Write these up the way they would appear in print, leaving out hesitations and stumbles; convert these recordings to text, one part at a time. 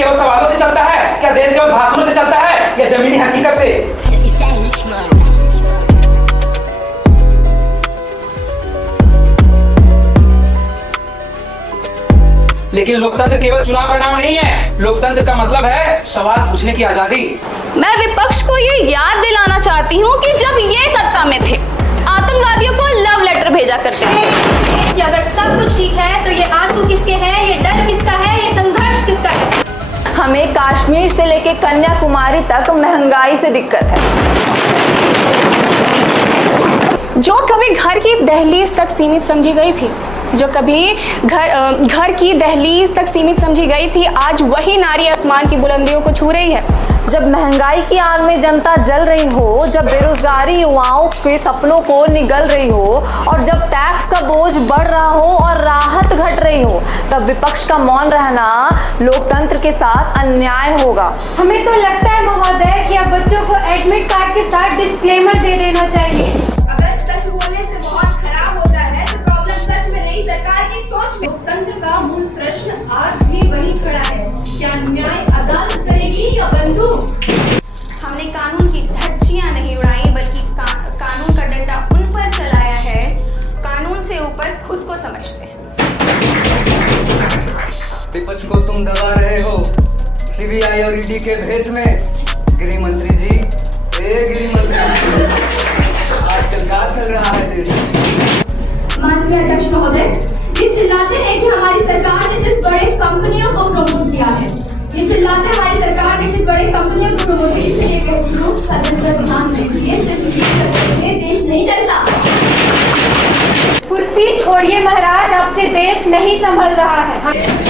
केवल सवालों से चलता है? क्या देश केवल भाषणों से चलता है या जमीनी हकीकत से? लेकिन लोकतंत्र केवल चुनाव परिणाम नहीं है। लोकतंत्र का मतलब है सवाल पूछने की आजादी। मैं विपक्ष को ये याद दिलाना चाहती हूँ कि जब ये सत्ता में थे, आतंकवादियों को लव लेटर भेजा करते थे कि अगर सब कुछ ठीक है तो ये आंसू किसके हैं, ये डर किसका है, ये संघर्ष किसका है। हमें कश्मीर से लेके कन्याकुमारी तक महंगाई से दिक्कत है। जो कभी घर की दहलीज तक सीमित समझी गई थी, जो कभी घर की दहलीज तक सीमित समझी गई थी, आज वही नारी आसमान की बुलंदियों को छू रही है। जब महंगाई की आग में जनता जल रही हो, जब बेरोजगारी युवाओं के सपनों को निगल रही हो और जब टैक्स का बोझ बढ़ रहा हो और राहत घट रही हो, तब विपक्ष का मौन रहना लोकतंत्र के साथ अन्याय होगा। हमें तो लगता है महोदय कि अब बच्चों को एडमिट कार्ड के साथ डिस्क्लेमर दे देना चाहिए। अगर सच बोलने से बहुत खराब होता है तो प्रॉब्लम सच में नहीं सरकार की सोच में। लोकतंत्र का मूल प्रश्न आज भी वही खड़ा है, क्या न्याय अदालत करेगी या बंदूक? हमने कानून की धज्जियां नहीं उड़ाई, बल्कि कानून का डंडा उन पर चलाया है। कानून से ऊपर खुद को समझते हैं। विपक्ष को तुम दबा रहे हो सीबीआई और ईडी के भेष में। गृह मंत्री जी, गृह मंत्री, आजकल क्या चल रहा है देश में? माननीय अध्यक्ष महोदय, ये चिल्लाते हैं कि हमारी सरकार ने सिर्फ बड़े कंपनियों को प्रमोट किया है। ये चिल्लाते हमारी सरकार ने सिर्फ बड़े कंपनियों को प्रमोट किया। इसलिए कहती हूँ सदन पर ध्यान दीजिए, सिर्फ ये देश नहीं चलता। कुर्सी छोड़िए महाराज, अब से देश नहीं संभल रहा है।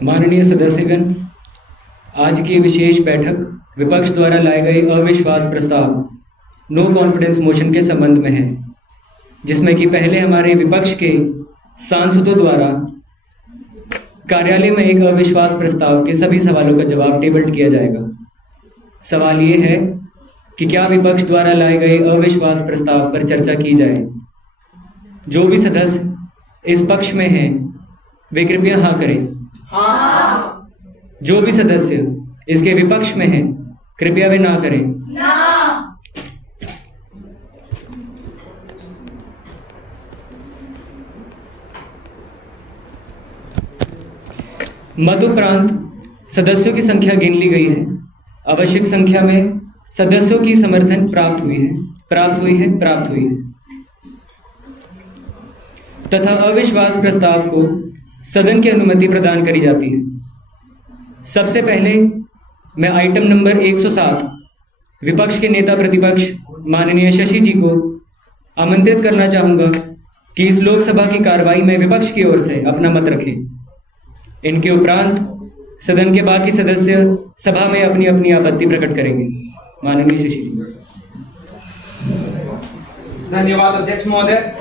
माननीय सदस्यगण, आज की विशेष बैठक विपक्ष द्वारा लाए गए अविश्वास प्रस्ताव नो कॉन्फिडेंस मोशन के संबंध में है, जिसमें कि पहले हमारे विपक्ष के सांसदों द्वारा कार्यालय में एक अविश्वास प्रस्ताव के सभी सवालों का जवाब टेबल्ड किया जाएगा। सवाल ये है कि क्या विपक्ष द्वारा लाए गए अविश्वास प्रस्ताव पर चर्चा की जाए। जो भी सदस्य इस पक्ष में हैं वे कृपया हाँ करें। हाँ। जो भी सदस्य इसके विपक्ष में हैं कृपया वे ना करें। ना। मत उपरांत सदस्यों की संख्या गिन ली गई है। आवश्यक संख्या में सदस्यों की समर्थन प्राप्त हुई है तथा अविश्वास प्रस्ताव को सदन की अनुमति प्रदान करी जाती है। सबसे पहले मैं आइटम नंबर 107 विपक्ष के नेता प्रतिपक्ष माननीय शशि जी को आमंत्रित करना चाहूँगा कि इस लोकसभा की कार्रवाई में विपक्ष की ओर से अपना मत रखें। इनके उपरांत सदन के बाकी सदस्य सभा में अपनी अपनी आपत्ति प्रकट करेंगे। माननीय शशि जी। धन्यवाद अध्यक्ष महोदय।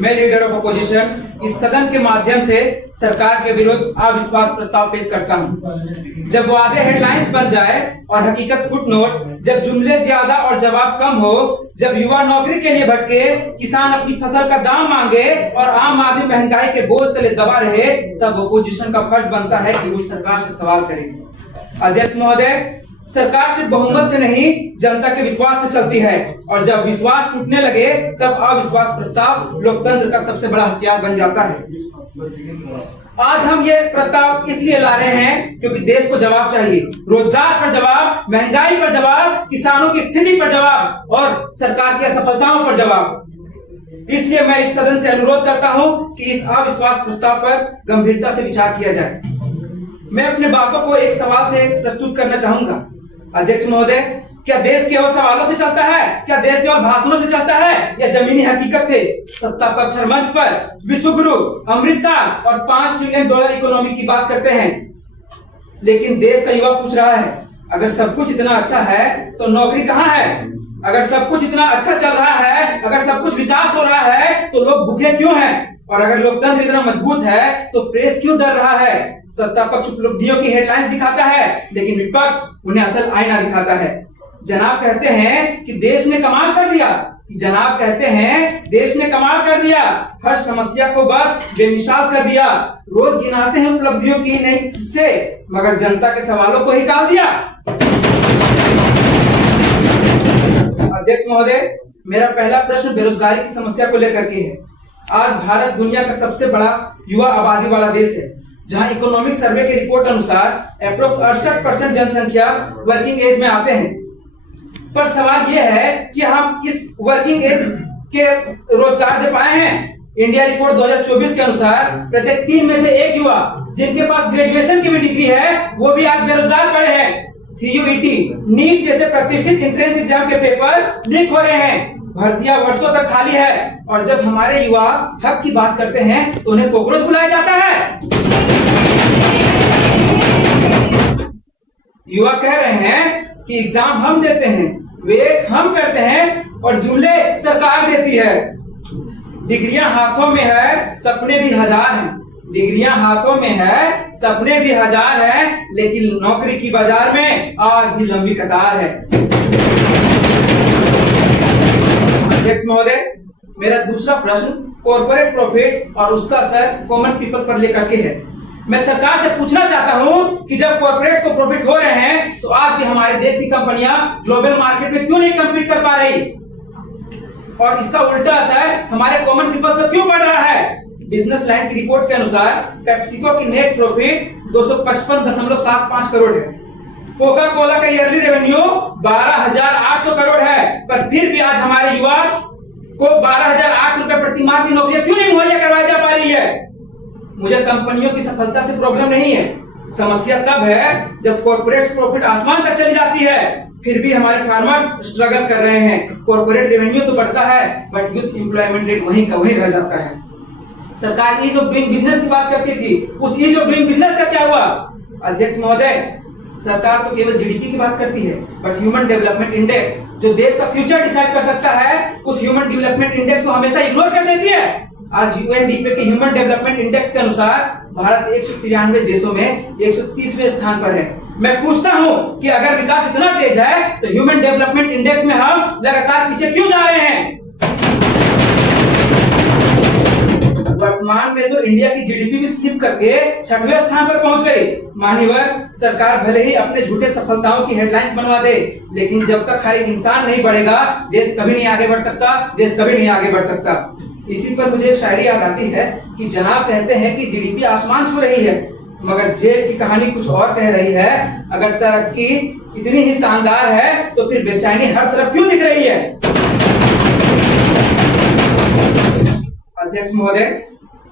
मैं लीडर ऑफ अपोजिशन इस सदन के माध्यम से सरकार के विरुद्ध अविश्वास प्रस्ताव पेश करता हूं। जब वादे हेडलाइंस बन जाए और हकीकत फुटनोट, जब जुमले ज्यादा और जवाब कम हो, जब युवा नौकरी के लिए भटके, किसान अपनी फसल का दाम मांगे और आम आदमी महंगाई के बोझ तले दबा रहे, तब अपोजिशन का फर्ज बनता है कि वो सरकार से सवाल करे। अध्यक्ष महोदय, सरकार सिर्फ बहुमत से नहीं जनता के विश्वास से चलती है, और जब विश्वास टूटने लगे तब अविश्वास प्रस्ताव लोकतंत्र का सबसे बड़ा हथियार बन जाता है। आज हम ये प्रस्ताव इसलिए ला रहे हैं क्योंकि देश को जवाब चाहिए। रोजगार पर जवाब, महंगाई पर जवाब, किसानों की स्थिति पर जवाब और सरकार की असफलताओं पर जवाब। इसलिए मैं इस सदन से अनुरोध करता हूं कि इस अविश्वास प्रस्ताव पर गंभीरता से विचार किया जाए। मैं अपने बातों को एक सवाल से प्रस्तुत करना चाहूंगा। अध्यक्ष महोदय, क्या देश केवल सवालों से चलता है? क्या देश केवल भाषणों से चलता है या जमीनी हकीकत से? सत्ता पक्ष हर मंच पर विश्वगुरु, अमृतकाल और $5 ट्रिलियन इकोनॉमी की बात करते हैं, लेकिन देश का युवा पूछ रहा है, अगर सब कुछ इतना अच्छा है तो नौकरी कहाँ है? अगर सब कुछ इतना अच्छा चल रहा है, अगर सब कुछ विकास हो रहा है, तो लोग भूखे क्यों हैं? और अगर लोकतंत्र इतना मजबूत है तो प्रेस क्यों डर रहा है? सत्ता पक्ष उपलब्धियों की हेडलाइंस दिखाता है, लेकिन विपक्ष उन्हें असल आईना दिखाता है। जनाब कहते हैं कि देश ने कमाल कर दिया, जनाब कहते हैं देश ने कमाल कर दिया, हर समस्या को बस बेमिसाल कर दिया, रोज गिनाते हैं उपलब्धियों की नई किस्से, मगर जनता के सवालों को ही टाल दिया। अध्यक्ष महोदय, मेरा पहला प्रश्न बेरोजगारी की समस्या को लेकर के है। आज भारत दुनिया का सबसे बड़ा युवा आबादी वाला देश है, जहां इकोनॉमिक सर्वे की रिपोर्ट अनुसार अप्रोक्स 68% जनसंख्या वर्किंग एज में आते हैं। पर सवाल यह है कि हम इस वर्किंग एज के रोजगार दे पाए हैं? इंडिया रिपोर्ट 2024 के अनुसार प्रत्येक 3 में से 1 युवा जिनके पास ग्रेजुएशन की भी डिग्री है, वो भी आज बेरोजगार पड़े हैं। CUET, नीट जैसे प्रतिष्ठित एंट्रेंस एग्जाम के पेपर लीक हो रहे हैं, भर्तियां वर्षों तक खाली है, और जब हमारे युवा हक की बात करते हैं तो उन्हें कॉकरोच बुलाया जाता है। युवा कह रहे हैं कि एग्जाम हम देते हैं, वेट हम करते हैं, और जुमले सरकार देती है। डिग्रियां हाथों में है, सपने भी हजार हैं। डिग्रियां हाथों में है, सपने भी हजार हैं, लेकिन नौकरी की बाजार में आज भी लंबी कतार है। अध्यक्ष महोदय, मेरा दूसरा प्रश्न कॉर्पोरेट प्रॉफिट और उसका असर कॉमन पीपल पर लेकर के है। मैं सरकार से पूछना चाहता हूं कि जब कॉर्पोरेट्स को प्रॉफिट हो रहे हैं, तो आज भी हमारे देश की कंपनियां ग्लोबल मार्केट में क्यों नहीं कम्पीट कर पा रही, और इसका उल्टा असर हमारे कॉमन पीपल पर क्यों पड़ रहा है? बिजनेस लाइन की रिपोर्ट के अनुसार पेप्सिको की नेट प्रॉफिट 255.75 करोड़ है। कोका कोला का ईयरली रेवेन्यू 12,800 करोड़ है, पर फिर भी आज हमारे युवा को 12,800 रुपए प्रति माह की नौकरियां क्यों नहीं मुहैया करवाई जा पा रही है? मुझे कंपनियों की सफलता से प्रॉब्लम नहीं है, समस्या तब है जब कॉर्पोरेट प्रॉफिट आसमान तक चली जाती है, फिर भी हमारे फार्मर्स स्ट्रगल कर रहे हैं। कॉर्पोरेट रेवेन्यू तो बढ़ता है, बट यूथ एम्प्लॉयमेंट रेट वहीं का वहीं रह जाता है। सरकार ईज ऑफ डूइंग बिजनेस की बात करती थी, उस ईज ऑफ डूइंग बिजनेस का क्या हुआ? अध्यक्ष महोदय, सरकार तो केवल जीडीपी की बात करती है, बट ह्यूमन डेवलपमेंट इंडेक्स, जो देश का फ्यूचर डिसाइड कर सकता है, उस ह्यूमन डेवलपमेंट इंडेक्स को हमेशा इग्नोर कर देती है। आज यूएनडीपी के ह्यूमन डेवलपमेंट इंडेक्स के अनुसार भारत 193 देशों में 130वें स्थान पर है। मैं पूछता हूं कि अगर विकास इतना तेज है, तो ह्यूमन डेवलपमेंट इंडेक्स में हम लगातार पीछे क्यों जा रहे हैं? वर्तमान में तो इंडिया की जीडीपी भी स्लिप करके 6वें स्थान पर पहुंच गई। मान्यवर, सरकार भले ही अपने झूठे सफलताओं की हेडलाइंस बनवा दे, लेकिन जब तक हर एक इंसान नहीं बढ़ेगा, देश कभी नहीं आगे बढ़ सकता, देश कभी नहीं आगे बढ़ सकता। इसी पर मुझे एक शायरी याद आती है कि जनाब कहते हैं कि जीडीपी आसमान छू रही है, मगर जेल की कहानी कुछ और कह रही है। अगर तरक्की इतनी ही शानदार है, तो फिर बेचैनी हर तरफ क्यों दिख रही है? अध्यक्ष महोदय,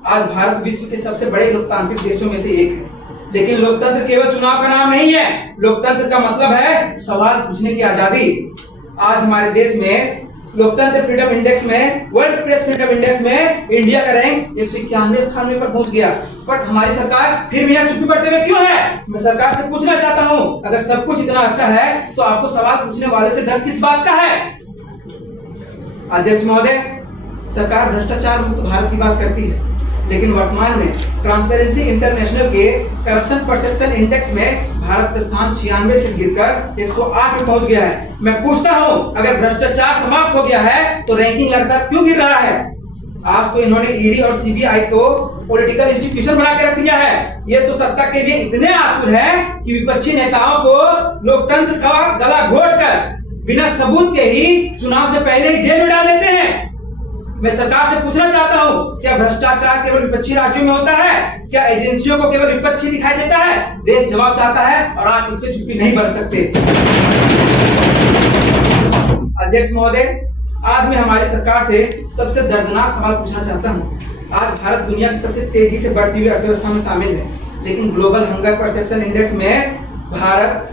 आज भारत विश्व के सबसे बड़े लोकतांत्रिक देशों में से एक है, लेकिन लोकतंत्र केवल चुनाव का नाम नहीं है। लोकतंत्र का मतलब है सवाल पूछने की आजादी। आज हमारे देश में लोकतंत्र फ्रीडम इंडेक्स में, वर्ल्ड प्रेस फ्रीडम इंडेक्स में इंडिया का रैंक 191 स्थान पर पहुंच गया, बट हमारी सरकार फिर भी यहाँ चुप्पी बढ़ते हुए क्यों है? मैं सरकार से पूछना चाहता हूँ, अगर सब कुछ इतना अच्छा है, तो आपको सवाल पूछने वाले से डर किस बात का है? अध्यक्ष महोदय, सरकार भ्रष्टाचार मुक्त भारत की बात करती है, लेकिन वर्तमान में ट्रांसपेरेंसी इंटरनेशनल के करप्शन परसेप्शन इंडेक्स में भारत का स्थान 96 से गिरकर 108 में पहुंच गया है। मैं पूछता हूं, अगर भ्रष्टाचार समाप्त हो गया है, तो रैंकिंग लगातार क्यों गिर रहा है? आज तो इन्होंने ईडी और सीबीआई को पॉलिटिकल इंस्टीट्यूशन बना के रख दिया है। ये तो सत्ता के लिए इतने आतुर हैं कि विपक्षी नेताओं को लोकतंत्र का गला घोटकर बिना सबूत के ही चुनाव से पहले ही जेल में डाल देते हैं। मैं सरकार से पूछना चाहता हूं, क्या भ्रष्टाचार केवल विपक्षी राज्यों में होता है? क्या एजेंसियों को केवल विपक्षी दिखाई देता है? देश जवाब चाहता है, और आप इस पे चुप्पी नहीं बरत सकते। अध्यक्ष महोदय, आज मैं हमारी सरकार से सबसे दर्दनाक सवाल पूछना चाहता हूं। आज भारत दुनिया की सबसे तेजी से बढ़ती हुई अर्थव्यवस्था में शामिल है, लेकिन ग्लोबल हंगर परसेप्शन इंडेक्स में भारत,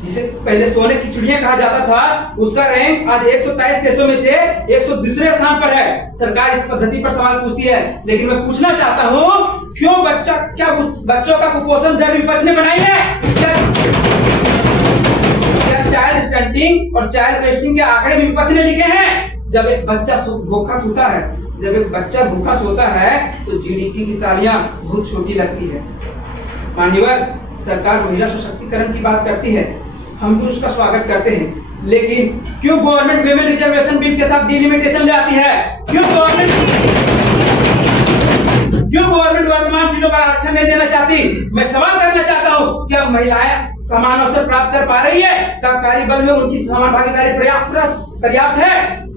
जिसे पहले सोने की चिड़िया कहा जाता था, उसका रैंक आज 123 देशों में से 102वें स्थान पर है। सरकार इस पद्धति पर सवाल पूछती है, लेकिन मैं पूछना चाहता हूं, क्यों बच्चों का कुपोषण दर विपक्ष ने बनाई है? क्या चाइल्ड स्टंटिंग और चाइल्ड वेस्टिंग के आंकड़े भी विपक्ष ने लिखे हैं? जब एक बच्चा भूखा सोता है, तो जीडीपी की तालियां बहुत छोटी लगती है। मान्यवर, सरकार महिला सशक्तिकरण की बात करती है, हम भी उसका स्वागत करते हैं, लेकिन क्यों गवर्नमेंट विमेन रिजर्वेशन बिल के साथ डिलिमिटेशन ले आती है? क्यों गवर्नमेंट वर्तमान सीटों पर आरक्षण नहीं देना चाहती? मैं सवाल करना चाहता हूँ, क्या महिलाएं समान अवसर प्राप्त कर पा रही है? क्या कार्यबल में उनकी समान भागीदारी पर्याप्त है?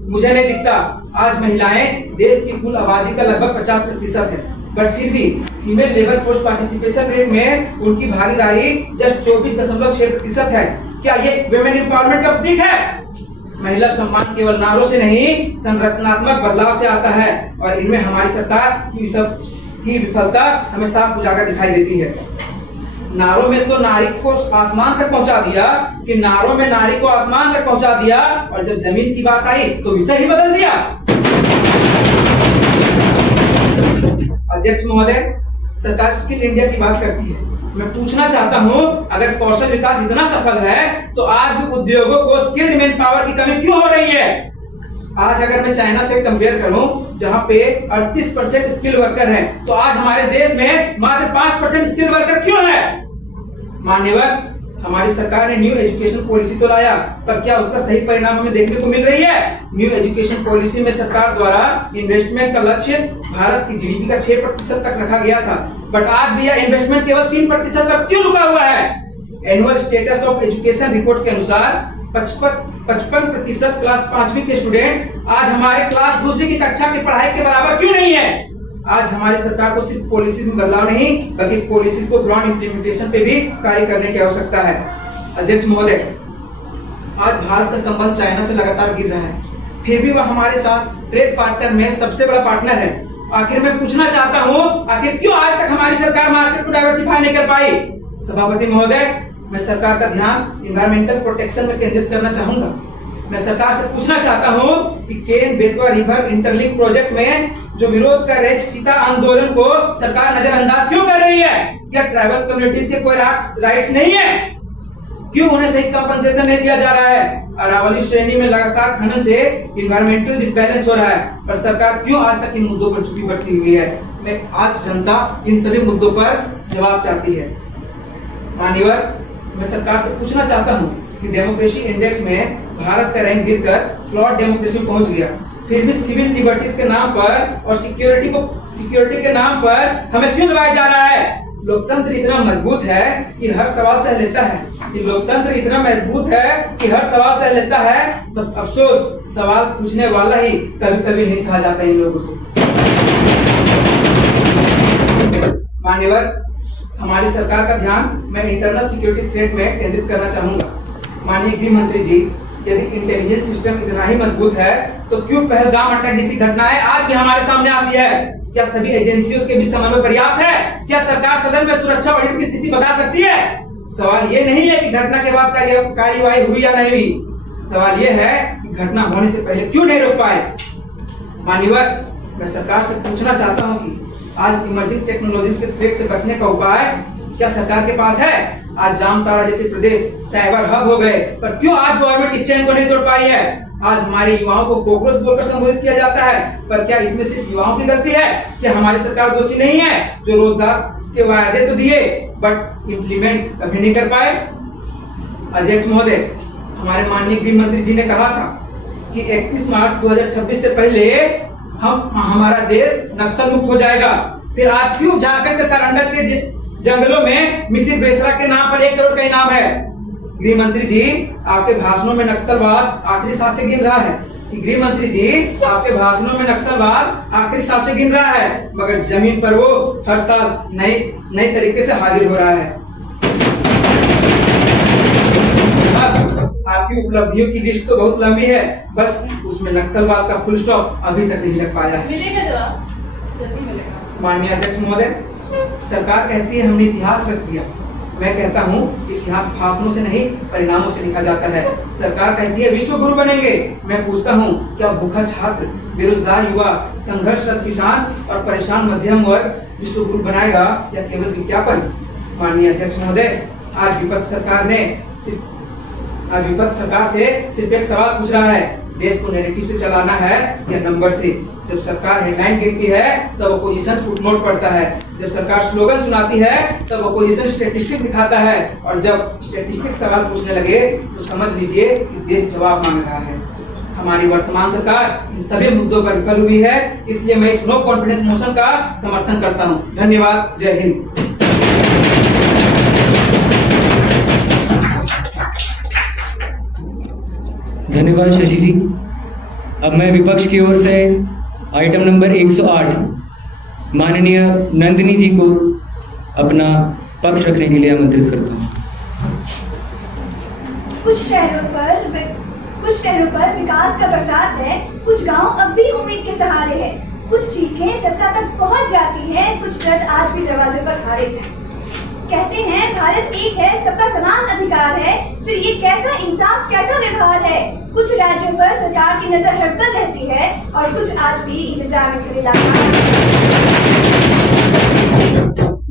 मुझे नहीं दिखता। आज महिलाएं देश की कुल आबादी का लगभग 50% है, बट फिर भी female labour force participation rate में उनकी भागीदारी जस्ट 24.6% है। क्या ये विमेन एम्पावरमेंट का प्रतीक है? महिला सम्मान केवल नारों से नहीं, संरचनात्मक बदलाव से आता है, और इनमें हमारी सरकार की सब की विफलता हमें साफ उजागर दिखाई देती है। नारों में तो नारी को आसमान तक पहुंचा दिया, कि नारों में नारी को आसमान तक पहुंचा दिया, और जब जमीन की बात आई तो विषय ही बदल दिया। अध्यक्ष महोदय, सरकार स्किल इंडिया की बात करती है। मैं पूछना चाहता हूं, अगर कौशल विकास इतना सफल है तो आज भी उद्योगों को स्किल्ड मैन पावर की कमी क्यों हो रही है? आज अगर मैं चाइना से कंपेयर करूं, जहां पे 38% स्किल वर्कर हैं, तो आज हमारे देश में मात्र 5% स्किल वर्कर क्यों है? मान्यवर, हमारी सरकार ने न्यू एजुकेशन पॉलिसी तो लाया, पर क्या उसका सही परिणाम हमें देखने को मिल रही है? न्यू एजुकेशन पॉलिसी में सरकार द्वारा इन्वेस्टमेंट का लक्ष्य भारत की जीडीपी का 6% तक रखा गया था, बट आज भी यह इन्वेस्टमेंट केवल 3% तक क्यों रुका हुआ है? Annual status of education report के अनुसार 55% क्लास 5वीं के स्टूडेंट आज हमारे क्लास 2री की कक्षा की पढ़ाई के बराबर क्यों नहीं है? आज हमारी सरकार को सिर्फ पॉलिसीज में बदलाव नहीं, बल्कि पॉलिसीज को ग्राउंड इंप्लीमेंटेशन पे भी कार्य करने की आवश्यकता है। अध्यक्ष महोदय, आज भारत का संबंध चाइना से लगातार गिर रहा है, फिर भी वह हमारे साथ ट्रेड पार्टनर में सबसे बड़ा पार्टनर है। आखिर मैं पूछना चाहता हूँ, आखिर क्यों आज तक हमारी सरकार मार्केट को डाइवर्सिफाई नहीं कर पाई? सभापति महोदय, मैं सरकार का ध्यान इन्वायरमेंटल प्रोटेक्शन में केंद्रित करना चाहूंगा। मैं सरकार से पूछना चाहता हूँ कि Ken Betwa river interlink project में जो विरोध कर रहे चीता आंदोलन को सरकार नजरअंदाज क्यों कर रही है? क्या ट्राइबल कम्युनिटीज के कोई राइट्स नहीं है? क्यों उन्हें सही कंपनसेशन नहीं दिया जा रहा है? अरावली श्रेणी में लगातार खनन से इन्वायरमेंटल डिसबैलेंस हो रहा है, पर सरकार क्यों आज तक इन मुद्दों पर चुप्पी बरती हुई है? मैं आज जनता इन सभी मुद्दों पर जवाब चाहती है। मान्यवर, मैं सरकार से पूछना चाहता हूं कि डेमोक्रेसी इंडेक्स में भारत का रैंक गिरकर फ्लॉड डेमोक्रेसी में पहुंच गया, फिर भी सिविल लिबर्टीज के नाम पर और सिक्योरिटी के नाम पर हमें क्यों दबाया जा रहा है? लोकतंत्र इतना मजबूत है कि हर सवाल सह लेता है, बस अफसोस सवाल पूछने वाला ही कभी कभी नहीं सहा जाता इन लोगों से। मान्यवर, हमारी सरकार का ध्यान मैं इंटरनल सिक्योरिटी थ्रेट में केंद्रित करना चाहूंगा। माननीय गृह मंत्री जी, यदि इंटेलिजेंस सिस्टम इतना ही मजबूत है तो क्यों पहलगाम अटैक जैसी घटनाएं आज भी हमारे सामने आती है? क्या सभी एजेंसियों के बीच समन्वय पर्याप्त है? क्या सरकार सदन में सुरक्षा ऑडिट की स्थिति बता सकती है? सवाल ये नहीं है कि घटना के बाद कार्यवाही हुई या नहीं हुई, सवाल ये है कि घटना होने से पहले क्यों नहीं रोक पाए? मान्यवर, मैं सरकार से पूछना चाहता हूँ कि आज इमर्जिंग टेक्नोलॉजीज के थ्रेट से बचने का उपाय क्या सरकार के पास है? आज जामताड़ा जैसे प्रदेश साइबर हब हो गए, पर क्यों आज गवर्नमेंट इस चैन को नहीं तोड़ पाई है? आज हमारे युवाओं को कॉकरोच बोलकर संबोधित किया जाता है, पर क्या इसमें सिर्फ युवाओं की गलती है? क्या हमारी सरकार दोषी नहीं है जो रोजगार के वायदे तो दिए बट इम्प्लीमेंट कभी नहीं कर पाए? अध्यक्ष महोदय, हमारे माननीय गृह मंत्री जी ने कहा था कि 31 मार्च 2026 से पहले हमारा देश नक्सल मुक्त हो जाएगा, फिर आज क्यों झारखंड के सरंडर के जंगलों में मिसिर बेसरा के नाम पर 1 करोड़ का इनाम है? गृह मंत्री जी, आपके भाषणों में नक्सलवाद आखिरी सांस से गिन रहा है। गृह मंत्री जी, आपके भाषणों में नक्सलवाद आखिरी सांस से गिन रहा है, मगर जमीन पर वो हर साल नए तरीके से हाजिर हो रहा है। आपकी उपलब्धियों की लिस्ट तो बहुत लंबी है, बस उसमें नक्सलवाद का फुल स्टॉप अभी तक नहीं लग पाया है। मिलेगा जवाब, जल्दी मिलेगा। माननीय अध्यक्ष महोदय, सरकार कहती है हमने इतिहास रच दिया, मैं कहता हूँ इतिहास भाषणों से नहीं परिणामों से लिखा जाता है। सरकार कहती है विश्व गुरु बनेंगे, मैं पूछता हूँ क्या भूखा छात्र, बेरोजगार युवा, संघर्षरत किसान और परेशान मध्यम वर्ग विश्व गुरु बनाएगा या केवल विज्ञापन? माननीय अध्यक्ष महोदय, आज विपक्ष सरकार से सिर्फ एक सवाल पूछ रहा है, देश को नैरेटिव से चलाना है या नंबर से। जब सरकार हेडलाइन गिनती है तब अपोजिशन फुटनोट पढ़ता है, जब सरकार स्लोगन सुनाती है तब अपोजिशन स्टैटिस्टिक दिखाता है, और जब स्टैटिस्टिक सवाल पूछने लगे तो समझ लीजिए कि देश जवाब मांग रहा है। हमारी वर्तमान सरकार इन सभी मुद्दों पर विफल हुई है, इसलिए मैं इस नो कॉन्फिडेंस मोशन का समर्थन करता हूं। धन्यवाद। जय हिंद। धन्यवाद शशि जी। अब मैं विपक्ष की ओर से आइटम नंबर 108 माननीय नंदिनी जी को अपना पक्ष रखने के लिए आमंत्रित करता हूँ। कुछ शहरों पर विकास का बरसात है, कुछ गांव अब भी उम्मीद के सहारे हैं, कुछ चीखें सत्ता तक पहुंच जाती हैं, कुछ दर्द आज भी दरवाजे पर खड़े हैं। कहते हैं भारत एक है, सबका समान अधिकार है, फिर ये कैसा इंसाफ, कैसा व्यवहार है। कुछ राज्यों पर सरकार की नजर हट पर रहती है और कुछ आज भी इंतजार में खड़े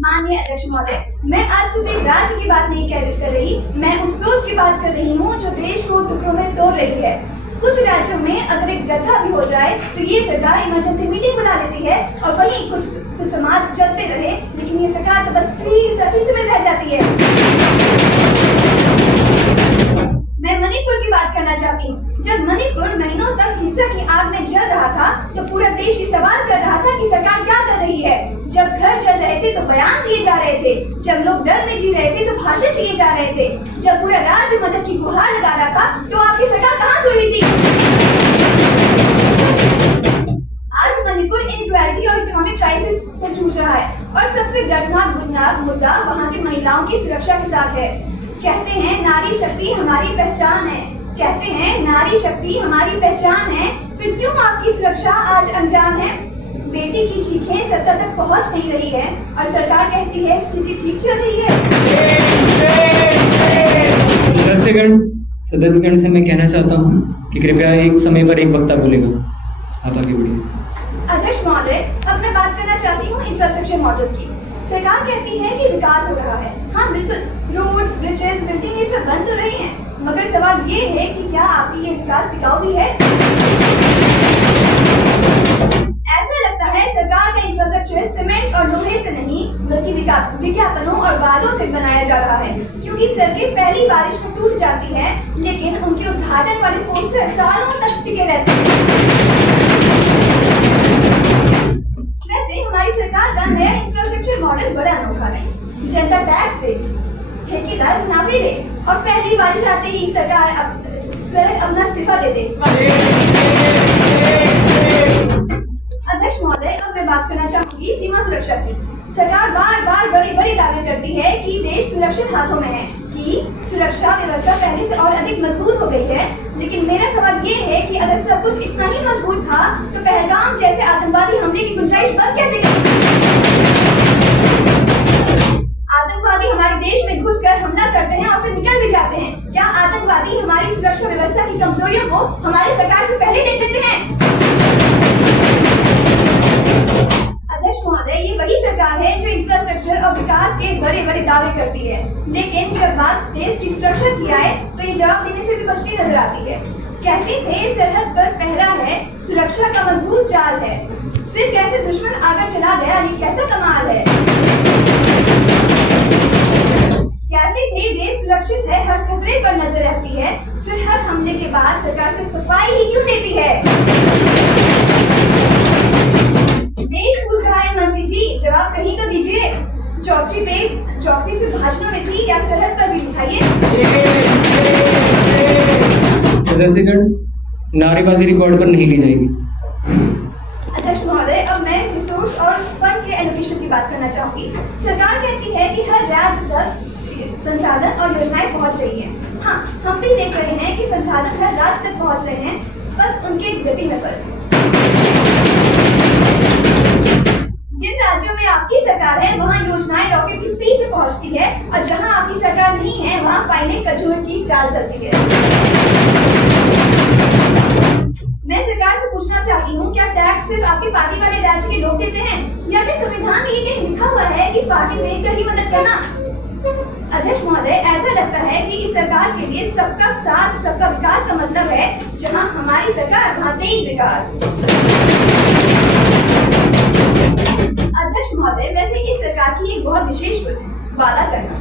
माननीय अध्यक्ष महोदय, मैं आज सिर्फ एक राज्य की बात नहीं कर रही, मैं उस सोच की बात कर रही हूँ जो देश को टुकड़ों में तोड़ रही है। कुछ राज्यों में अगर एक गड्ढा भी हो जाए तो ये सरकार इमरजेंसी मीटिंग बुला लेती है और वहीं कुछ समाज चलते रहे, लेकिन ये सरकार तो बस प्लीज में रह जाती है। मैं मणिपुर की बात करना चाहती हूँ। जब मणिपुर महीनों तक हिंसा की आग में जल रहा था तो पूरा देश ये सवाल कर रहा था कि सरकार क्या कर रही है। जब घर जल रहे थे तो बयान दिए जा रहे थे, जब लोग डर में जी रहे थे तो भाषण दिए जा रहे थे, जब पूरा राज्य मदद की गुहार लगा रहा था तो आपकी सरकार कहाँ से हुई थी। आज मणिपुर इनइक्वालिटी और इकोनॉमिक क्राइसिस से जूझ रहा है और सबसे दर्दनाक मुद्दा वहाँ की महिलाओं की सुरक्षा के साथ है। कहते हैं नारी शक्ति हमारी पहचान है, कहते हैं नारी शक्ति हमारी पहचान है, फिर क्यों आपकी सुरक्षा आज अनजान है। बेटी की चीखें सत्ता तक पहुंच नहीं रही है और सरकार कहती है स्थिति ठीक चल रही है। सदस्यगण से मैं कहना चाहता हूं कि कृपया एक समय पर एक वक्ता बोलेगा। आप आगे बढ़िए। अध्यक्ष महोदय, अब मैं बात करना चाहती हूँ इंफ्रास्ट्रक्चर मॉडल की। सरकार कहती है कि विकास हो रहा है, हाँ बिल्कुल, रोड्स, ब्रिजेस, बिल्डिंग ये सब बन तो रही हैं, मगर सवाल ये है कि क्या आपकी ये विकास टिकाऊ भी है। ऐसा लगता है सरकार का इंफ्रास्ट्रक्चर सीमेंट और लोहे से नहीं बल्कि विज्ञापनों और वादों से बनाया जा रहा है, क्योंकि सड़कें पहली बारिश में टूट जाती हैं, लेकिन उनके उद्घाटन वाले पोस्टर सालों तक टिके रहते हैं। वैसे हमारी सरकार का नया इंफ्रास्ट्रक्चर मॉडल बड़ा अनोखा है। जनता टैक्स से ठेकेदार मुनाफे ले और पहली बारिश आते ही सरकार अपना इस्तीफा दे दे। अध्यक्ष महोदय, अब मैं बात करना चाहूंगी सीमा सुरक्षा की। सरकार बार बार बड़े दावे करती है कि देश सुरक्षित हाथों में है, कि सुरक्षा व्यवस्था पहले से और अधिक मजबूत हो गई है, लेकिन मेरा सवाल ये है कि अगर सब कुछ इतना ही मजबूत था तो पहलगाम जैसे आतंकवादी हमले की गुंजाइश बढ़ कैसे गई। आतंकवादी हमारे देश में घुसकर हमला करते हैं और फिर निकल भी जाते हैं। क्या आतंकवादी हमारी सुरक्षा व्यवस्था की कमजोरियों को हमारी सरकार से पहले देख लेते हैं। अध्यक्ष महोदय, ये वही सरकार है जो इंफ्रास्ट्रक्चर और विकास के बड़े दावे करती है, लेकिन जब बात देश की सुरक्षा की आए तो ये जवाब देने से भी बचती नजर आती है। कहते थे सरहद पर पहरा है, सुरक्षा का मजबूत जाल है, फिर कैसे दुश्मन आगे चला गया, ये कैसा कमाल है। कहते थे देश सुरक्षित है, हर खतरे पर नजर रहती है, फिर हर हमले के बाद सरकार सिर्फ सफाई ही क्यों देती है। देश पूछ रहा है मंत्री जी, जवाब कहीं तो दीजिए। चौकसी से भाषणों में थी या सरहद पर भी दिखाइए। सदस्यगण, नारेबाजी रिकॉर्ड पर नहीं ली जाएगी। अध्यक्ष महोदय, अब मैं रिसोर्स और फंड के एलोकेशन की बात करना चाहूंगी। सरकार कहती है कि हर राज्य तक संसाधन और योजनाएं पहुंच रही हैं। हाँ, हम भी देख रहे हैं कि संसाधन हर राज्य तक पहुंच रहे हैं, बस उनके गति में फर्क है। जिन राज्यों में आपकी सरकार है वहाँ योजनाएं रॉकेट की स्पीड से पहुंचती है, और जहाँ आपकी सरकार नहीं है वहाँ फाइलें खजूर की चाल चलती है। मैं सरकार से पूछना चाहती हूँ, क्या टैक्स सिर्फ आपकी पार्टी वाले राज्य के लोग देते हैं, या फिर संविधान में ये कहीं लिखा हुआ है कि पार्टी देकर ही मदद करना। अध्यक्ष महोदय, ऐसा लगता है कि इस की सरकार के लिए सबका साथ सबका विकास का मतलब है जहां हमारी सरकार वहां तेज विकास। अध्यक्ष महोदय, वैसे इस सरकार की एक बहुत विशेष गुण है वादा करना।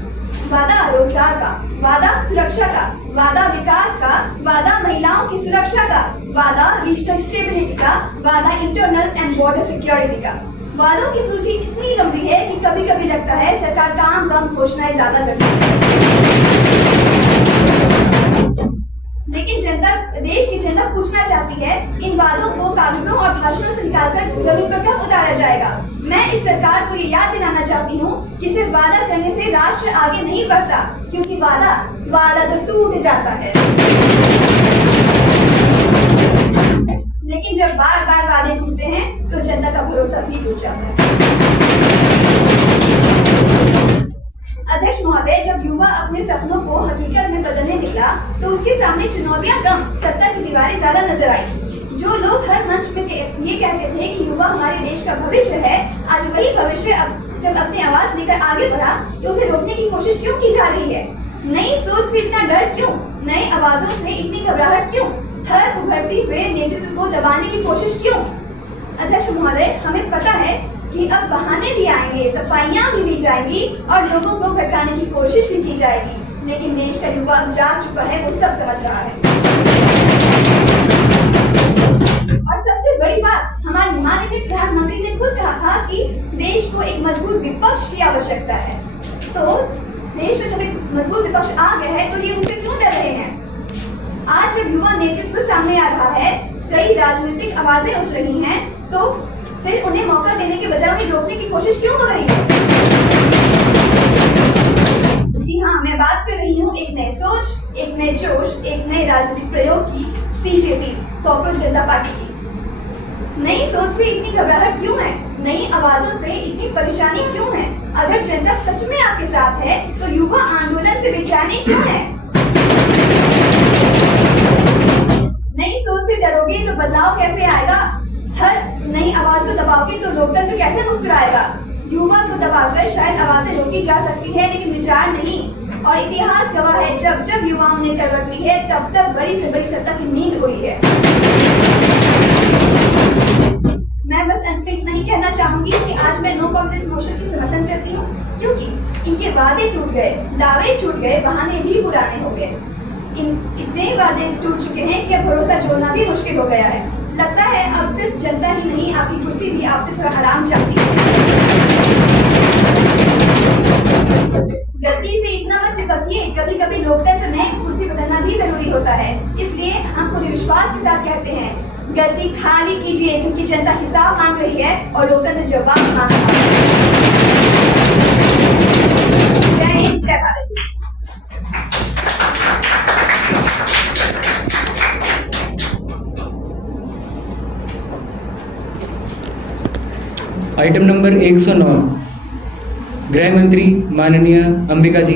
वादा रोजगार का, वादा सुरक्षा का, वादा विकास का, वादा महिलाओं की सुरक्षा का, वादा रीजनल स्टेबिलिटी का, वादा इंटरनल एंड बॉर्डर सिक्योरिटी का। वादों की सूची इतनी लंबी है कि कभी कभी लगता है सरकार काम कम घोषणाएं ज्यादा करती है। लेकिन जनता, देश की जनता पूछना चाहती है इन वादों को कागजों और भाषणों से निकालकर जमीन पर कब उतारा जाएगा। मैं इस सरकार को ये याद दिलाना चाहती हूँ कि सिर्फ वादा करने से राष्ट्र आगे नहीं बढ़ता, क्योंकि वादा तो टूट जाता है। लेकिन जब बार बार वादे टूटते हैं तो जनता का भरोसा भी टूट जाता है। अध्यक्ष महोदय, जब युवा अपने सपनों को हकीकत में बदलने निकला तो उसके सामने चुनौतियां कम, सत्ता की दीवारें ज्यादा नजर आई। जो लोग हर मंच पे ये कहते थे कि युवा हमारे देश का भविष्य है, आज वही भविष्य जब अपनी आवाज लेकर आगे बढ़ा तो उसे रोकने की कोशिश क्यों की जा रही है? नई सोच से इतना डर क्यों? नई आवाजों से इतनी घबराहट क्यों? हर उभरती हुए नेतृत्व को दबाने की कोशिश क्यों? अध्यक्ष महोदय, हमें पता है कि अब बहाने भी आएंगे, सफाइयां भी दी जाएंगी और लोगों को भटकाने की कोशिश भी की जाएगी, लेकिन देश का युवा अब जाग चुका है, वो सब समझ रहा है। और सबसे बड़ी बात, हमारे माननीय प्रधानमंत्री ने खुद कहा था कि देश को एक मजबूत विपक्ष की आवश्यकता है। तो देश में जब एक मजबूत विपक्ष आ गया है तो ये उनसे क्यों डर रहे हैं? आज जब युवा नेतृत्व सामने आ रहा है, कई राजनीतिक आवाजें उठ रही हैं, तो फिर उन्हें मौका देने के बजाय उन्हें रोकने की कोशिश क्यों हो रही है? जी हाँ, मैं बात कर रही हूँ एक नई सोच, एक नए जोश, एक नए राजनीतिक प्रयोग की, सीजेपी, कॉकरोच जनता पार्टी की। नई सोच से इतनी घबराहट क्यों है? नई आवाजों से इतनी परेशानी क्यों है? अगर जनता सच में आपके साथ है तो युवा आंदोलन से बेचैनी क्यों है? नई सोच से डरोगे तो बदलाव कैसे आएगा? हर नई आवाज को दबाओगे तो लोकतंत्र कैसे मुस्कुराएगा? युवा को दबाकर शायद आवाजें रोकी जा सकती है, लेकिन विचार नहीं। और इतिहास गवाह है, जब जब युवाओं ने करवट ली है तब तब बड़ी से बड़ी सत्ता की नींद हुई है। मैं बस अंत में इतना ही कहना चाहूंगी कि आज मैं नो कॉन्फिडेंस मोशन की समर्थन करती हूँ, क्योंकि इनके वादे टूट गए, दावे छूट गए, बहाने भी पुराने हो गए। इतने वादे टूट चुके हैं कि अब भरोसा जोड़ना भी मुश्किल हो गया है। लगता है अब सिर्फ जनता ही नहीं, आपकी कुर्सी भी आपसे थोड़ा आराम चाहती है। गलती से इतना मत चिपकिए, कभी कभी लोकतंत्र में कुर्सी बदलना भी जरूरी होता है। इसलिए हम पूरे विश्वास के साथ कहते हैं, गलती खाली कीजिए, क्योंकि जनता हिसाब मांग रही है और लोकतंत्र जवाब मांग रहा है। जय हिंद, जय भारत। आइटम नंबर 109, गृह मंत्री माननीय अंबिका जी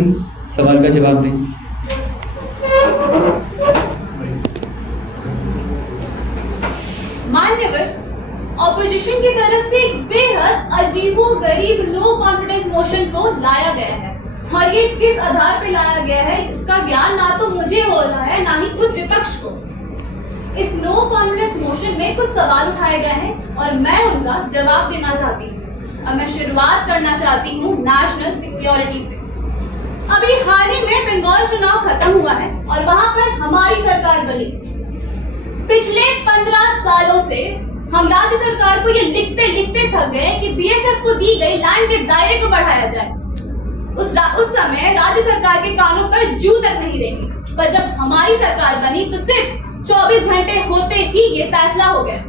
सवाल का जवाब दें। मान्यवर, ऑपोजिशन की तरफ से एक बेहद अजीबोगरीब नो कॉन्फिडेंस मोशन को लाया गया है, और ये किस आधार पे लाया गया है इसका ज्ञान ना तो मुझे हो रहा है ना ही कुछ विपक्ष को। इस नो कॉन्फिडेंस मोशन में कुछ सवाल उठाए गए हैं और मैं उनका जवाब देना चाहती हूँ। अब मैं शुरुआत करना चाहती हूँ नेशनल सिक्योरिटी से। अभी हाल ही में बंगाल चुनाव खत्म हुआ है और वहां पर हमारी सरकार बनी। पिछले 15 सालों से हम राज्य सरकार को ये लिखते लिखते थक गए कि बीएसएफ को दी गई लैंड के दायरे को बढ़ाया जाए। उस समय राज्य सरकार के कानों पर जू तक नहीं रहेगी, पर जब हमारी सरकार बनी तो सिर्फ 24 घंटे होते ही ये फैसला हो गया।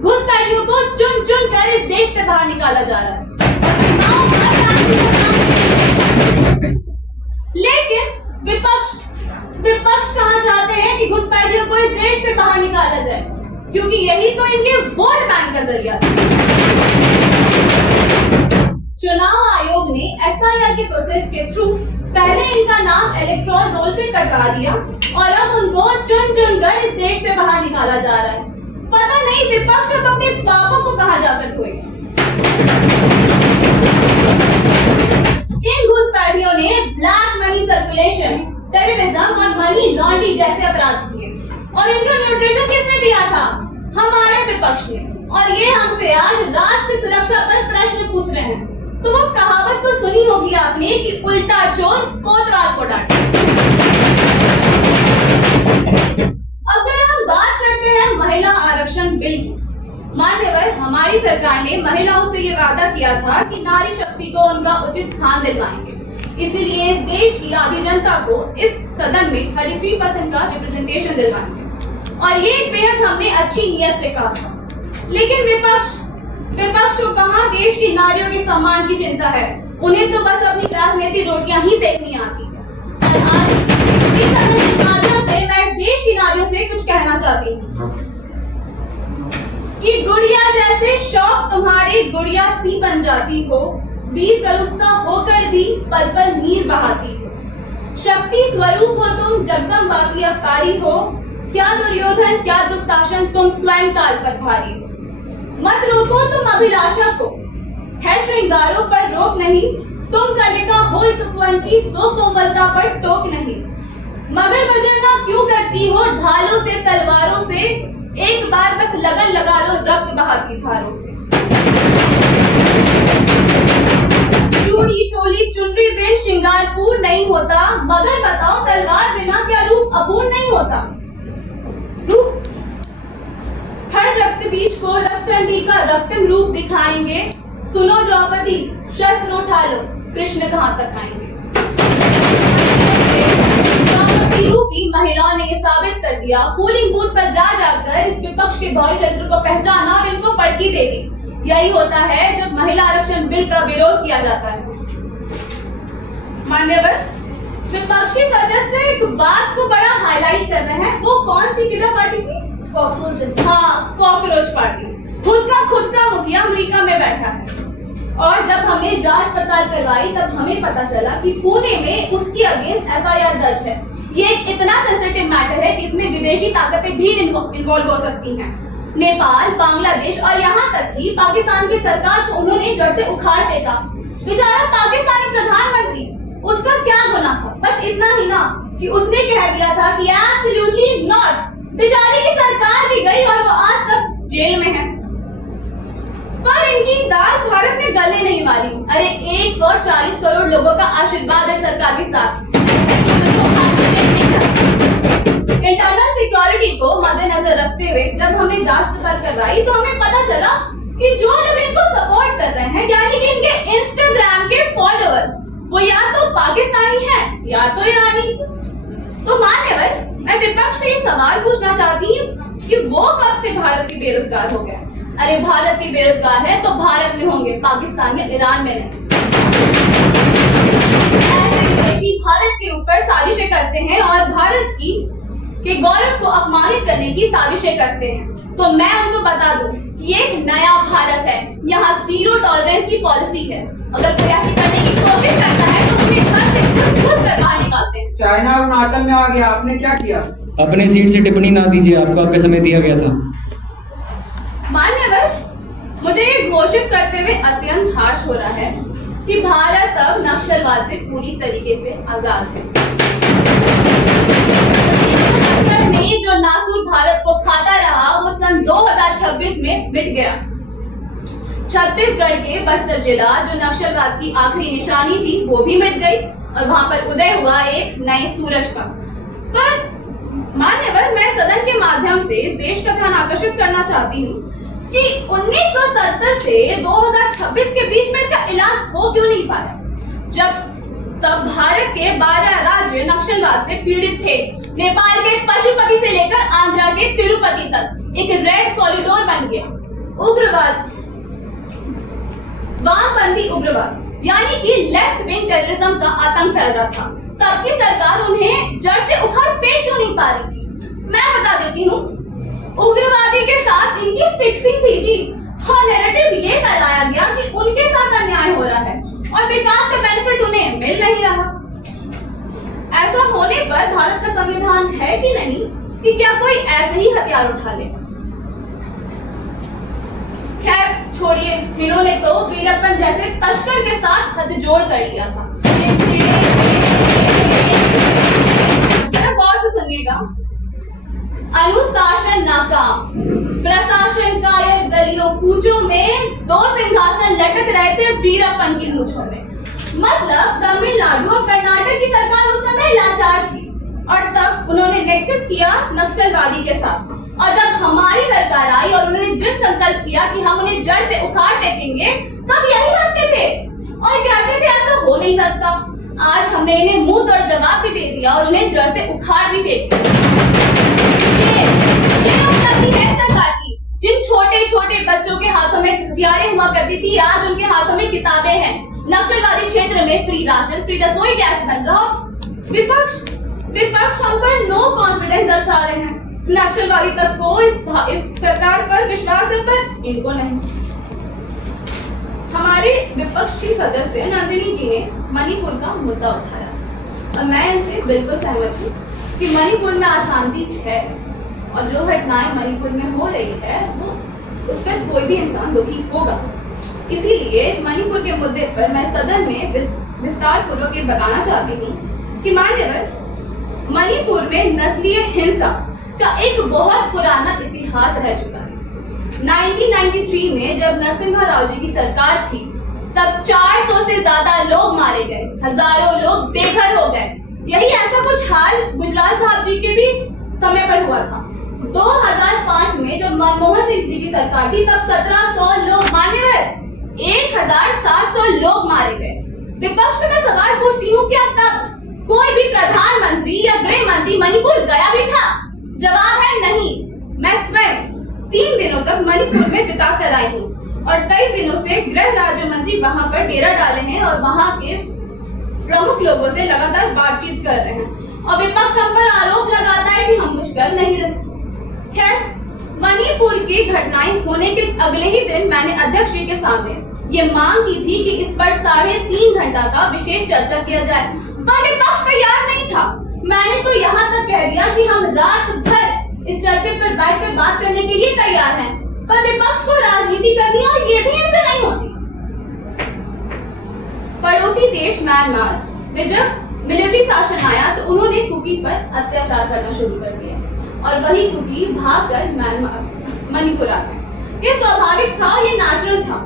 घुसपैठियों को चुन चुन कर इस देश से बाहर निकाला जा रहा है। लेकिन विपक्ष कहाँ चाहते हैं कि घुसपैठियों को इस देश से बाहर निकाला जाए, क्योंकि यही तो इनके वोट बैंक का जरिया था। चुनाव आयोग ने एसआईआर के प्रोसेस के थ्रू पहले इनका नाम इलेक्टोरल रोल से कटवा दिया और अब उनको चुन चुन कर इस देश से बाहर निकाला जा रहा है। पता नहीं विपक्ष अब अपने पापों को कहां जाकर धोएगा। इन घुसपैठियों ने black money circulation, terrorism laundry जैसे अपराध किए। और इनको न्यूट्रिशन किसने दिया था? हमारे विपक्ष ने। और ये हमसे आज राष्ट्र सुरक्षा पर प्रश्न पूछ रहे हैं। तो वो कहावत तो सुनी होगी आपने कि उल्टा चोर कोतवाल को डांटे। अब जरा हम बात करते हैं महिला आरक्षण बिल की। मान्यवर, हमारी सरकार ने महिलाओं से ये वादा किया था कि नारी शक्ति को उनका उचित स्थान दिलवाएंगे। इसीलिए इस देश की आधी जनता को इस सदन में 33% का रिप्रेजेंटेशन दिलवाएंगे। और ये बेहद हमने अच्छी नीयत से कहा था। लेकिन विपक्ष को कहां देश की नारियों के सम्मान की चिंता है? उन्हें तो बस अपनी राजनीतिक रोटियां ही सेकनी आती है। और आज इस सदन के माध्यम से मैं इस देश की नारियों से कुछ कहना चाहती हूँ कि गुड़िया जैसे शौक तुम्हारे गुड़िया सी बन जाती हो, वीर कलुस्ता होकर भी पल पल नीर बहाती हो। शक्ति स्वरूप हो तुम, जगदम्बा की अवतारी हो। क्या दुर्योधन क्या दुशासन, तुम स्वयं काल पर भारी हो। मत रोको तुम अभिलाषा को, है श्रृंगारों पर रोक नहीं। तुम कलिका हो इस उपवन की, सो कोमलता पर टोक नहीं। मगर बजरना क्यों करती हो ढालों से तलवारों से, एक बार बस लगन लगा लो रक्त बहाती धारों से। चूड़ी चोली चुनरी बिन श्रृंगार पूर्ण नहीं होता, मगर बताओ तलवार बिना क्या रूप अपूर्ण नहीं होता। रूप हर रक्त बीज को रक्तचंडी का रक्तम रूप दिखाएंगे। सुनो द्रौपदी शस्त्र उठा लो, कृष्ण कहां तक आएंगे। द्रौपदी रूपी महिलाओं ने ये साबित कर दिया। पोलिंग बूथ पर जा जाकर इस विपक्ष के धौल चरित्र को पहचाना और इनको पटकी दे दी। यही होता है जब महिला आरक्षण बिल का विरोध किया जाता है। मान्यवर, विपक्षी सदस्य एक बात को बड़ा हाईलाइट कर रहे हैं। वो कौन सी किलर पार्टी थी? कॉकरोच। हाँ, कॉकरोच पार्टी। उसका खुद का मुखिया अमेरिका में बैठा है। और जब हमने जांच पड़ताल करवाई तब हमें पता चला कि पुणे में उसके अगेंस्ट FIR दर्ज है। ये एक इतना सेंसिटिव मैटर है कि इसमें विदेशी ताकतें भी इन्वॉल्व हो सकती हैं। नेपाल, बांग्लादेश और यहाँ तक कि पाकिस्तान की सरकार को उन्होंने जड़ से उखाड़ फेंका। बेचारा पाकिस्तानी प्रधानमंत्री, उसका क्या गुनाह था? बस इतना ही ना कि उसने कह दिया था कि एब्सोल्युटली नॉट। बेचारी की सरकार भी गई और वो आज तक जेल में है। पर इनकी दाल भारत में गलने नहीं वाली। अरे 140 करोड़ लोगों का आशीर्वाद है सरकार के साथ। इंटरनल सिक्योरिटी को मद्देनजर रखते हुए जब हमने जांच पड़ताल करवाई तो हमें पता चला कि जो लोग इनको सपोर्ट कर रहे हैं, यानी कि इनके इंस्टाग्राम के फॉलोअर, वो या तो पाकिस्तानी है या तो ईरानी। तो मान्यवर, मैं विपक्ष से सवाल पूछना चाहती हूँ कि वो कब से भारत के बेरोजगार हो गए? अरे भारत के बेरोजगार है तो भारत में होंगे, पाकिस्तान या ईरान में नहीं। ऐसे विदेशी भारत के ऊपर साजिशें करते हैं और भारत के गौरव को अपमानित करने की साजिशें करते हैं। तो मैं उनको बता दूं कि ये एक नया भारत है, यहाँ 0 टॉलरेंस की पॉलिसी है। अगर कोई ऐसी करने की कोशिश करता है तो उन्हें घर से घुस कर बाहर निकालते हैं। चाइना और अरुणाचल में आ गया, आपने क्या किया? अपने सीट से टिप्पणी ना दीजिए, आपको आपका समय दिया गया था। मान्यवर, मुझे ये घोषित करते हुए अत्यंत हार्श हो रहा है कि भारत अब नक्सलवाद से पूरी तरीके से आजाद है। में जो नासूर भारत को खाता रहा वो सन 2026 में मिट गया। छत्तीसगढ़ के बस्तर जिला जो नक्सलवाद की आखिरी निशानी थी वो भी मिट गई और वहां पर उदय हुआ एक नए सूरज का। पर मान्यवर, मैं सदन के माध्यम से इस देश का ध्यान आकर्षित करना चाहती हूँ कि 1970 से 2026 के बीच में इसका इलाज हो क्यों नहीं पाया? तब भारत के 12 राज्य नक्सलवाद से पीड़ित थे। नेपाल के पशुपति से लेकर आंध्रा के तिरुपति तक एक रेड कॉरिडोर बन गया। उग्रवाद, वामपंथी उग्रवाद यानी कि लेफ्ट विंग टेररिज्म का आतंक फैल रहा था। तब की सरकार उन्हें जड़ से उखाड़ फेंक क्यों नहीं पा रही थी? मैं बता देती हूँ, उग्रवादी के साथ इनकी फिक्सिंग थी जी। और नैरेटिव ये फैलाया गया कि उनके साथ अन्याय हो रहा है और विकास का बेनिफिट उन्हें मिल नहीं रहा। ऐसा होने पर भारत का संविधान है कि नहीं कि क्या कोई ऐसे ही हथियार उठा ले? खैर छोड़िए, इन्होंने तो वीरप्पन जैसे तस्कर के साथ हद जोड़ कर लिया था। गौर से सुनिए अनुशासन नाकाम, प्रशासन कायर, गलियों कूचों में दो सिंहासन लटक रहे थे वीरप्पन की मूंछों में। मतलब तमिलनाडु और कर्नाटक की सरकार उस समय लाचार थी और तब उन्होंने नेक्सस किया नक्सलवादी के साथ। और जब हमारी सरकार आई और उन्होंने दृढ़ संकल्प किया कि हम उन्हें जड़ से उखाड़ फेंकेंगे, तब यही हंसते थे और कहते थे ऐसा हो नहीं सकता। आज हमने इन्हें मुंह तोड़ जवाब भी दे दिया और उन्हें जड़ से उखाड़ भी फेंक दिया। ये उपलब्धि है सरकार की। जिन छोटे छोटे बच्चों के हाथों में हथियारें हुआ करती थी, आज उनके हाथों में किताबें हैं। नक्सलवादी क्षेत्र में फ्री राशन, फ्री रसोई गैस बन रहा। विपक्ष हम पर नो कॉन्फिडेंस दर्शा रहे हैं। नक्सलवादी तक को इस सरकार पर विश्वास है, पर इनको नहीं। हमारे विपक्षी सदस्य नंदिनी जी ने मणिपुर का मुद्दा उठाया और मैं इनसे बिल्कुल सहमत हूँ कि मणिपुर में अशांति है और जो घटनाएं मणिपुर में हो रही है वो उस पर कोई भी इंसान दुखी होगा। इसीलिए इस मणिपुर के मुद्दे पर मैं सदन में विस्तार पूर्वक ये बताना चाहती हूँ कि माननीय मणिपुर में नस्लीय हिंसा का एक बहुत पुराना इतिहास रह चुका है। 1993 में जब नरसिम्हा राव जी की सरकार थी, तब 400 से ज्यादा लोग मारे गए, हजारों लोग बेघर हो गए। यही ऐसा कुछ हाल गुजराल साहब जी के भी समय पर हुआ था। 2005 में जब मनमोहन सिंह जी की सरकार थी, तब 1700 लोग मान्यवर 1700 लोग मारे गए। विपक्ष में सवाल पूछती हूँ, क्या तब कोई भी प्रधानमंत्री या गृह मंत्री मणिपुर गया भी था? जवाब है नहीं। मैं स्वयं 3 दिनों तक मणिपुर में बिता कर आई हूँ और 23 दिनों से गृह राज्य मंत्री वहाँ पर डेरा डाले हैं और वहाँ के प्रमुख लोगों से लगातार बातचीत कर रहे हैं और विपक्ष हम पर आरोप लगाता है कि हम कुछ कर नहीं रहे। खैर, मणिपुर की घटनाएं होने के अगले ही दिन मैंने अध्यक्ष जी के सामने ये मांग की थी कि इस पर 3.5 घंटा का विशेष चर्चा किया जाए, पर विपक्ष तैयार नहीं था। मैंने तो यहाँ तक कह दिया कि हम रात भर इस चर्चे पर बैठकर बात करने के लिए तैयार हैं, पर विपक्ष को राजनीति करनी और ये भी इनसे नहीं होती। पड़ोसी देश म्यांमार में जब मिलिट्री शासन आया तो उन्होंने कुकी पर अत्याचार करना शुरू कर दिया और वही कुकी भागकर म्यांमार मणिपुर आ गए। ये स्वाभाविक था, ये नेचुरल था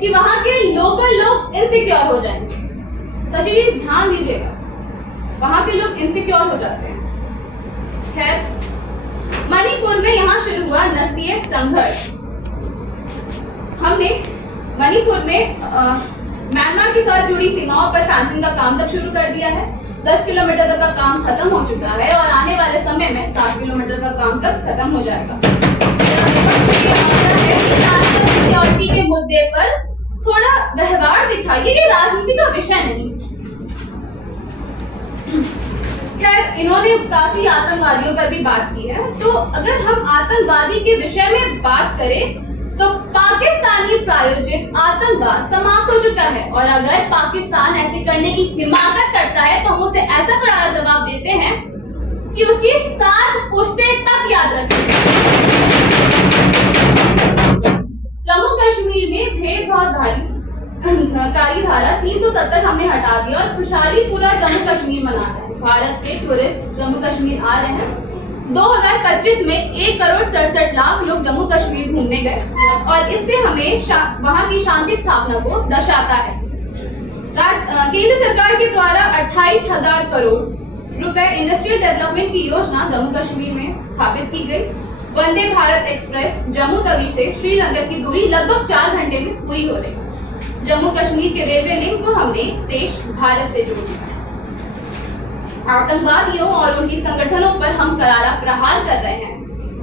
कि वहाँ के लोकल लोग इनसिक्योर हो जाएंगे। सचिव जी ध्यान दीजिएगा, वहाँ के लोग इनसिक्योर हो जाते हैं। खैर, मणिपुर में यहाँ शुरू हुआ नस्लीय संघर्ष। हमने मणिपुर में म्यांमार के साथ जुड़ी सीमाओं पर फेंसिंग का काम तक शुरू कर दिया है। 10 किलोमीटर तक का काम खत्म हो चुका है और आने वाले समय में 60 किलोमीटर का काम तक खत्म हो जाएगा। सिक्योरिटी के मुद्दे पर थोड़ा व्यवहार दिखाइए, ये राजनीति का विषय नहीं। खैर, इन्होंने काफी आतंकवादियों पर भी बात की है, तो अगर हम आतंकवादी के विषय में बात करें तो पाकिस्तानी प्रायोजित आतंकवाद समाप्त हो चुका है और अगर पाकिस्तान ऐसे करने की हिमाकत करता है तो हम उसे ऐसा करारा जवाब देते हैं कि उसकी 7 पुश्तें तक याद रखें। जम्मू कश्मीर में भेदभावकारी धारा 370 हमने हटा दिया और खुशहाली पूरा जम्मू कश्मीर मनाता है। भारत से टूरिस्ट जम्मू कश्मीर आ रहे हैं। 2025 में 1,67,00,000 लोग जम्मू कश्मीर घूमने गए और इससे हमें वहां की शांति स्थापना को दर्शाता है। केंद्र सरकार के द्वारा 28,000 करोड़ रुपए इंडस्ट्रियल डेवलपमेंट की योजना जम्मू कश्मीर में स्थापित की गई। वंदे भारत एक्सप्रेस जम्मू तवी से श्रीनगर की दूरी लगभग 4 घंटे में पूरी हो रही। जम्मू कश्मीर के रेलवे लिंक को हमने देश भारत से जोड़ दिया। आतंकवादियों और उनके संगठनों पर हम करारा प्रहार कर रहे हैं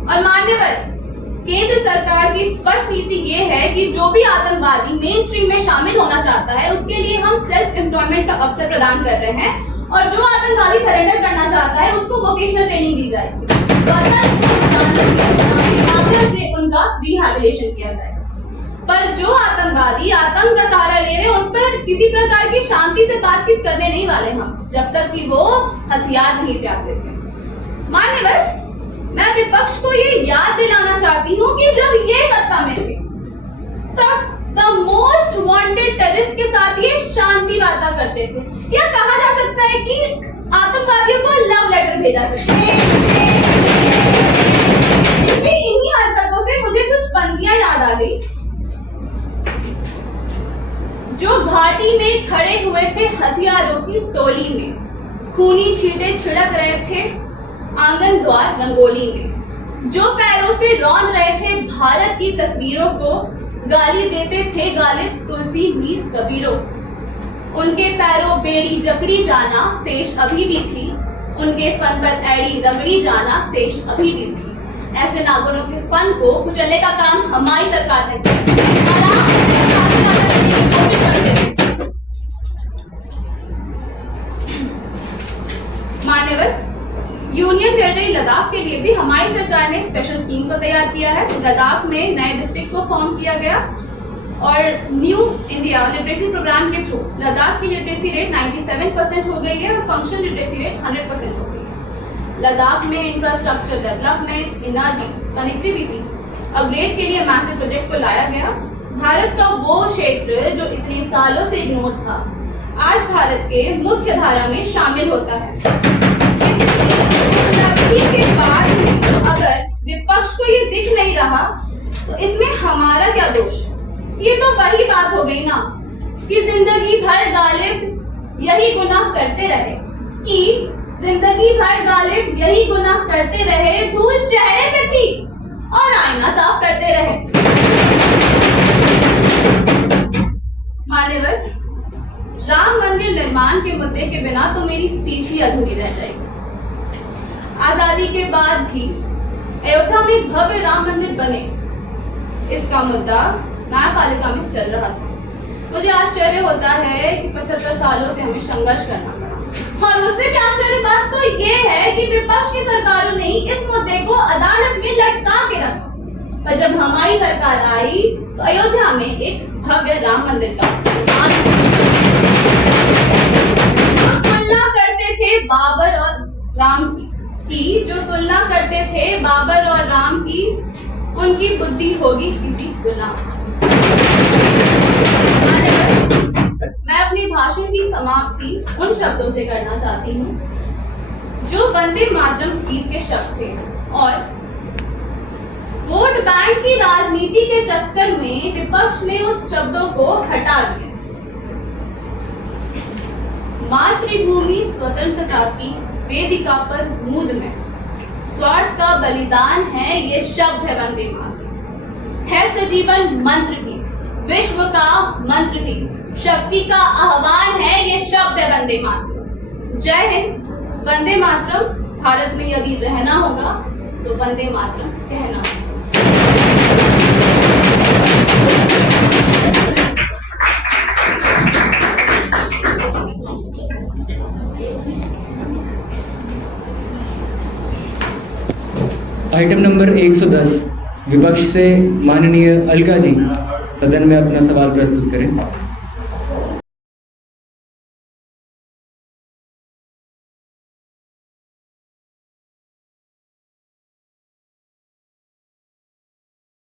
और मान्यवर केंद्र सरकार की स्पष्ट नीति ये है कि जो भी आतंकवादी मेन स्ट्रीम में शामिल होना चाहता है उसके लिए हम सेल्फ एम्प्लॉयमेंट का अवसर प्रदान कर रहे हैं और जो आतंकवादी सरेंडर करना चाहता है उसको वोकेशनल ट्रेनिंग दी जाएगी, से उनका रिहैबिलिटेशन किया जाएगा। पर जो आतंकवादी आतंक का सहारा ले रहे हैं उन पर किसी प्रकार की शांति से बातचीत करने नहीं वाले हम, जब तक कि वो हथियार नहीं त्याग देते। मान्यवर, मैं विपक्ष को ये याद दिलाना चाहती हूँ कि जब ये सत्ता में थे तब द मोस्ट वांटेड टेररिस्ट के साथ ये शांति वार्ता करते थे। या कहा जा सकता है कि आतंकवादियों को लव लेटर भेजा करते थे। आ गई। जो घाटी में खड़े हुए थे हथियारों की टोली में, खूनी छींटे छिड़क रहे थे आंगन द्वार रंगोली में। जो पैरों से रौंद रहे थे भारत की तस्वीरों को, गाली देते थे गालिब तुलसी मीर कबीरों। उनके पैरों बेड़ी जकड़ी जाना शेष अभी भी थी, उनके फन पर एड़ी रगड़ी जाना शेष अभी भी थी। ऐसे नागुनों के फन को कुचलने का काम हमारी सरकार ने किया। कोशिश करते थे। मान्यवर, यूनियन टेरिटरी लद्दाख के लिए भी हमारी सरकार ने स्पेशल स्कीम को तैयार किया है। लद्दाख में नए डिस्ट्रिक्ट को फॉर्म किया गया और न्यू इंडिया लिटरेसी प्रोग्राम के थ्रू लद्दाख की लिटरेसी रेट 97% हो गई है और फंक्शनल लिटरेसी रेट 100% हो गई है। लद्दाख में infrastructure development, energy, connectivity upgrade के लिए मैसिव प्रोजेक्ट को लाया गया। भारत का वो क्षेत्र जो इतने सालों से इग्नोर था, आज भारत के मुख्य धारा में शामिल होता है। के बाद अगर विपक्ष को ये दिख नहीं रहा तो इसमें हमारा क्या दोष? ये तो वही बात हो गई ना कि जिंदगी भर गालिब यही गुनाह करते रहे, कि जिंदगी भर गालिब यही गुनाह करते रहे। धूल चेहरे पे थी और आईना साफ करते रहे। मान्यवर, राम मंदिर निर्माण के मुद्दे के बिना तो मेरी स्पीच ही अधूरी रह जाएगी। आजादी के बाद भी अयोध्या में भव्य राम मंदिर बने, इसका मुद्दा न्यायपालिका में चल रहा था। मुझे आश्चर्य होता है कि 75 सालों से हमें संघर्ष करना पड़ा। और उससे भी आश्चर्य बात तो ये है कि विपक्ष की सरकारों ने इस मुद्दे को अदालत में लटका के रखा, पर जब हमारी सरकार आई तो अयोध्या में एक भव्य राम मंदिर का तुलना करते थे बाबर और राम की जो तुलना करते थे बाबर और राम की, उनकी बुद्धि होगी किसी गुलाम। मैं अपनी भाषण की समाप्ति उन शब्दों से करना चाहती हूँ जो वंदे मातरम गीत के शब्द थे और वोट बैंक की राजनीति के चक्कर में विपक्ष ने उस शब्दों को हटा दिया। मातृभूमि स्वतंत्रता की वेदिका पर मूद में स्वार्थ का बलिदान है, ये शब्द है वंदे मातरम। है सजीवन मंत्र भी, विश्व का मंत्र भी, शक्ति का आह्वान है, ये शब्द है वंदे मातरम। जय हिंद, वंदे मातरम। भारत में यदि रहना होगा तो वंदे मातरम कहना होगा। आइटम नंबर 110, विपक्ष से माननीय अलका जी सदन में अपना सवाल प्रस्तुत करें।